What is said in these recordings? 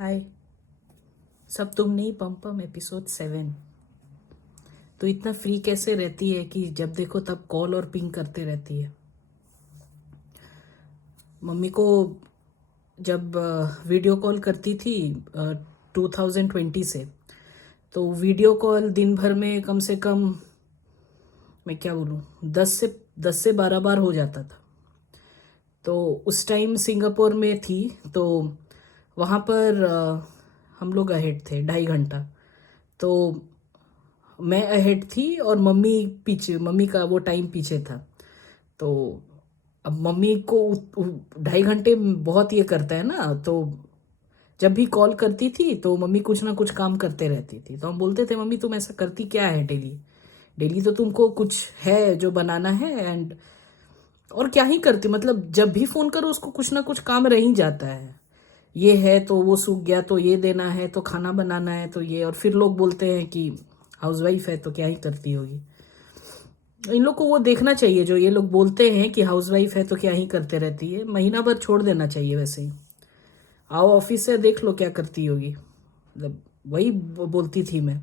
हाय। सब तुम नहीं पम एपिसोड 7। तो इतना फ्री कैसे रहती है कि जब देखो तब कॉल और पिंग करते रहती है। मम्मी को जब वीडियो कॉल करती थी 2020 से, तो वीडियो कॉल दिन भर में कम से कम, मैं क्या बोलूँ, 10 से 12 बार हो जाता था। तो उस टाइम सिंगापुर में थी, तो वहाँ पर हम लोग अहेड थे 2.5 घंटा। तो मैं अहेड थी और मम्मी पीछे, मम्मी का वो टाइम पीछे था। तो अब मम्मी को 2.5 घंटे बहुत ये करता है ना, तो जब भी कॉल करती थी तो मम्मी कुछ ना कुछ काम करते रहती थी। तो हम बोलते थे, मम्मी तुम ऐसा करती क्या है डेली डेली, तो तुमको कुछ है जो बनाना है एंड और क्या ही करती, मतलब जब भी फोन करो उसको कुछ ना कुछ काम रह ही जाता है। ये है तो वो सूख गया, तो ये देना है, तो खाना बनाना है, तो ये। और फिर लोग बोलते हैं कि हाउसवाइफ है तो क्या ही करती होगी। इन लोग को वो देखना चाहिए जो ये लोग बोलते हैं कि हाउसवाइफ है तो क्या ही करते रहती है, महीना भर छोड़ देना चाहिए। वैसे ही आओ ऑफिस से देख लो क्या करती होगी, मतलब वही बोलती थी मैं।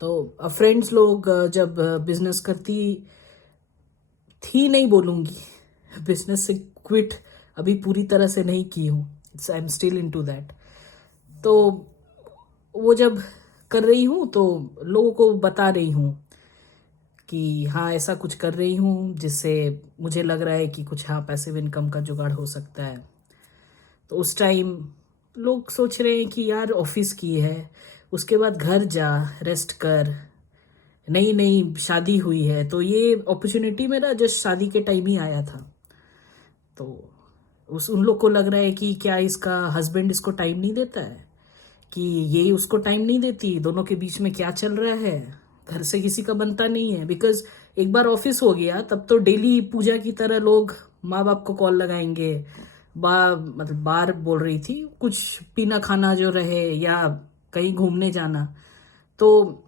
तो अब फ्रेंड्स लोग जब बिजनेस करती थी, नहीं बोलूँगी, बिजनेस से क्विट अभी पूरी तरह से नहीं की हूँ, I am still into that. तो वो जब कर रही हूँ तो लोगों को बता रही हूँ कि हाँ ऐसा कुछ कर रही हूँ जिससे मुझे लग रहा है कि कुछ हाँ पैसिव इनकम का जुगाड़ हो सकता है। तो उस टाइम लोग सोच रहे हैं कि यार ऑफिस की है, उसके बाद घर जा, रेस्ट कर, नई नई शादी हुई है। तो ये अपॉर्चुनिटी मेरा जस्ट शादी के टाइम ही आया था। तो उन लोग को लग रहा है कि क्या इसका हस्बैंड इसको टाइम नहीं देता है, कि ये उसको टाइम नहीं देती, दोनों के बीच में क्या चल रहा है, घर से किसी का बनता नहीं है। बिकॉज एक बार ऑफिस हो गया तब तो डेली पूजा की तरह लोग माँ बाप को कॉल लगाएंगे। मतलब बार बोल रही थी, कुछ पीना खाना जो रहे या कहीं घूमने जाना, तो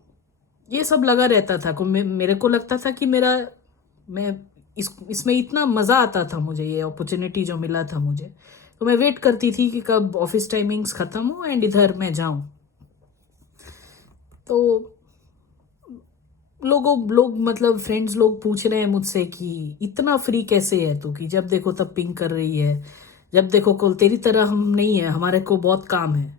ये सब लगा रहता था। मेरे को लगता था कि मैं इसमें इतना मज़ा आता था मुझे, ये अपॉर्चुनिटी जो मिला था मुझे। तो मैं वेट करती थी कि कब ऑफिस टाइमिंग्स ख़त्म हो एंड इधर मैं जाऊं। तो लोग मतलब फ्रेंड्स लोग पूछ रहे हैं मुझसे कि इतना फ्री कैसे है तू, कि जब देखो तब पिंग कर रही है, जब देखो कॉल। तेरी तरह हम नहीं है, हमारे को बहुत काम है।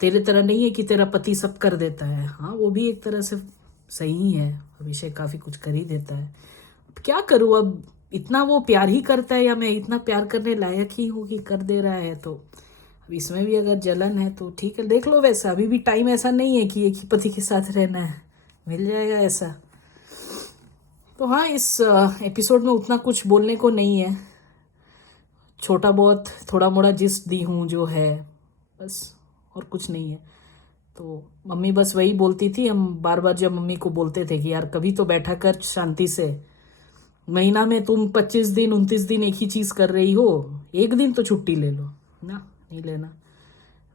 तेरे तरह नहीं है कि तेरा पति सब कर देता है। हाँ वो भी एक तरह से सही है, अभिषेक काफी कुछ कर ही देता है। अब क्या करूँ, अब इतना वो प्यार ही करता है या मैं इतना प्यार करने लायक ही हूँ कि कर दे रहा है। तो अब इसमें भी अगर जलन है तो ठीक है, देख लो। वैसा अभी भी टाइम ऐसा नहीं है कि एक ही पति के साथ रहना है, मिल जाएगा ऐसा। तो हाँ, इस एपिसोड में उतना कुछ बोलने को नहीं है, छोटा बहुत थोड़ा मोड़ा जिस दी हूँ जो है, बस, और कुछ नहीं है। तो मम्मी बस वही बोलती थी, हम बार बार जब मम्मी को बोलते थे कि यार कभी तो बैठा कर शांति से, महीना में तुम 25 दिन 29 दिन एक ही चीज़ कर रही हो, एक दिन तो छुट्टी ले लो ना, नहीं लेना।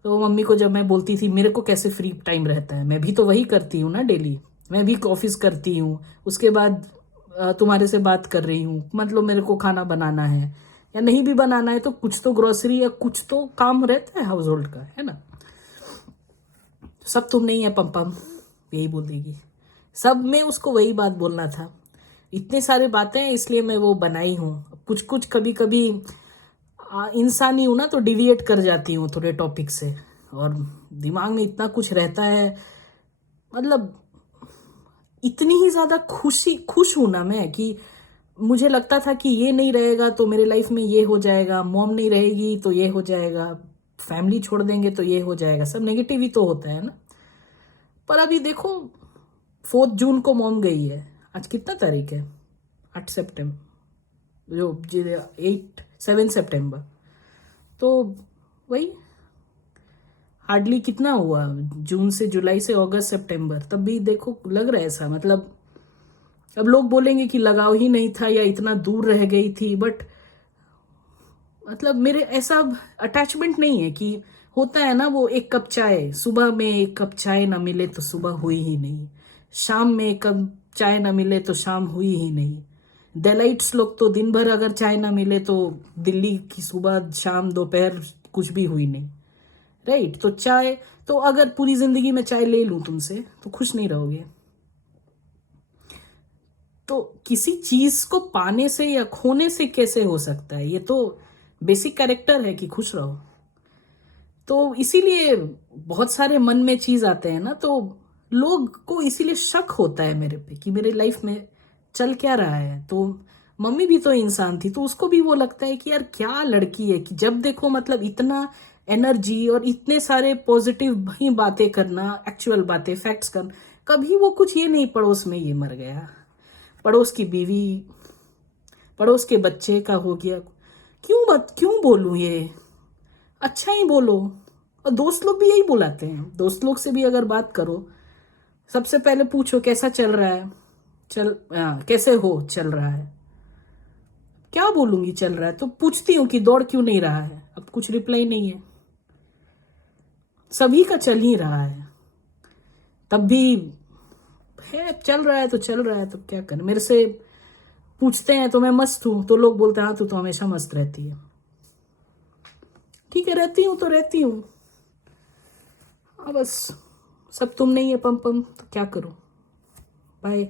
तो मम्मी को जब मैं बोलती थी मेरे को कैसे फ्री टाइम रहता है, मैं भी तो वही करती हूँ ना डेली, मैं भी ऑफिस करती हूँ, उसके बाद तुम्हारे से बात कर रही हूँ, मतलब मेरे को खाना बनाना है या नहीं भी बनाना है तो कुछ तो ग्रोसरी या कुछ तो काम रहता है हाउस होल्ड का, है ना। सब तुम नहीं है पम पम, यही बोल देगी। सब में उसको वही बात बोलना था। इतने सारे बातें हैं इसलिए मैं वो बनाई हूँ। कुछ कुछ कभी कभी इंसान ही हूँ ना, तो डिविएट कर जाती हूँ थोड़े टॉपिक से, और दिमाग में इतना कुछ रहता है। मतलब इतनी ही ज्यादा खुश हूं ना मैं, कि मुझे लगता था कि ये नहीं रहेगा तो मेरे लाइफ में ये हो जाएगा, मॉम नहीं रहेगी तो ये हो जाएगा, फैमिली छोड़ देंगे तो ये हो जाएगा, सब नेगेटिव ही तो होता है ना। पर अभी देखो, 4 जून को मॉम गई है, आज कितना तारीख है, 8 सितंबर, जो 7 सितंबर। तो वही हार्डली कितना हुआ, जून से जुलाई से अगस्त सितंबर, तब भी देखो लग रहा है ऐसा। मतलब अब लोग बोलेंगे कि लगाव ही नहीं था या इतना दूर रह गई थी, बट मतलब मेरे ऐसा अटैचमेंट नहीं है कि होता है ना वो, एक कप चाय सुबह में, एक कप चाय ना मिले तो सुबह हुई ही नहीं, शाम में एक कप चाय ना मिले तो शाम हुई ही नहीं। डेलाइट्स लोग तो दिन भर अगर चाय ना मिले तो दिल्ली की सुबह शाम दोपहर कुछ भी हुई नहीं। राइट। तो चाय, तो अगर पूरी जिंदगी में चाय ले लूं तुमसे तो खुश नहीं रहोगे। तो किसी चीज को पाने से या खोने से कैसे हो सकता है? ये तो बेसिक कैरेक्टर है कि खुश रहो। तो इसीलिए बहुत सारे मन में चीज आते हैं ना, तो लोग को इसीलिए शक होता है मेरे पे कि मेरे लाइफ में चल क्या रहा है। तो मम्मी भी तो इंसान थी, तो उसको भी वो लगता है कि यार क्या लड़की है कि जब देखो मतलब इतना एनर्जी और इतने सारे पॉजिटिव ही बातें करना, एक्चुअल बातें, फैक्ट्स करना। कभी वो कुछ ये नहीं पड़ोस में ये मर गया, पड़ोस की बीवी, पड़ोस के बच्चे का हो गया, क्यों बोलूं ये? अच्छा ही बोलो। और दोस्त लोग भी यही बुलाते हैं, दोस्त लोग से भी अगर बात करो, सबसे पहले पूछो कैसा चल रहा है, कैसे हो, चल रहा है। क्या बोलूंगी चल रहा है? तो पूछती हूँ कि दौड़ क्यों नहीं रहा है, अब कुछ रिप्लाई नहीं है। सभी का चल ही रहा है, तब भी है, चल रहा है तो चल रहा है, तो क्या करें। मेरे से पूछते हैं तो मैं मस्त हूं, तो लोग बोलते हैं हाँ तू तो हमेशा मस्त रहती है। ठीक है, रहती हूँ तो रहती हूँ। हाँ बस, सब तुम नहीं है पम पम, तो क्या करूं। बाय।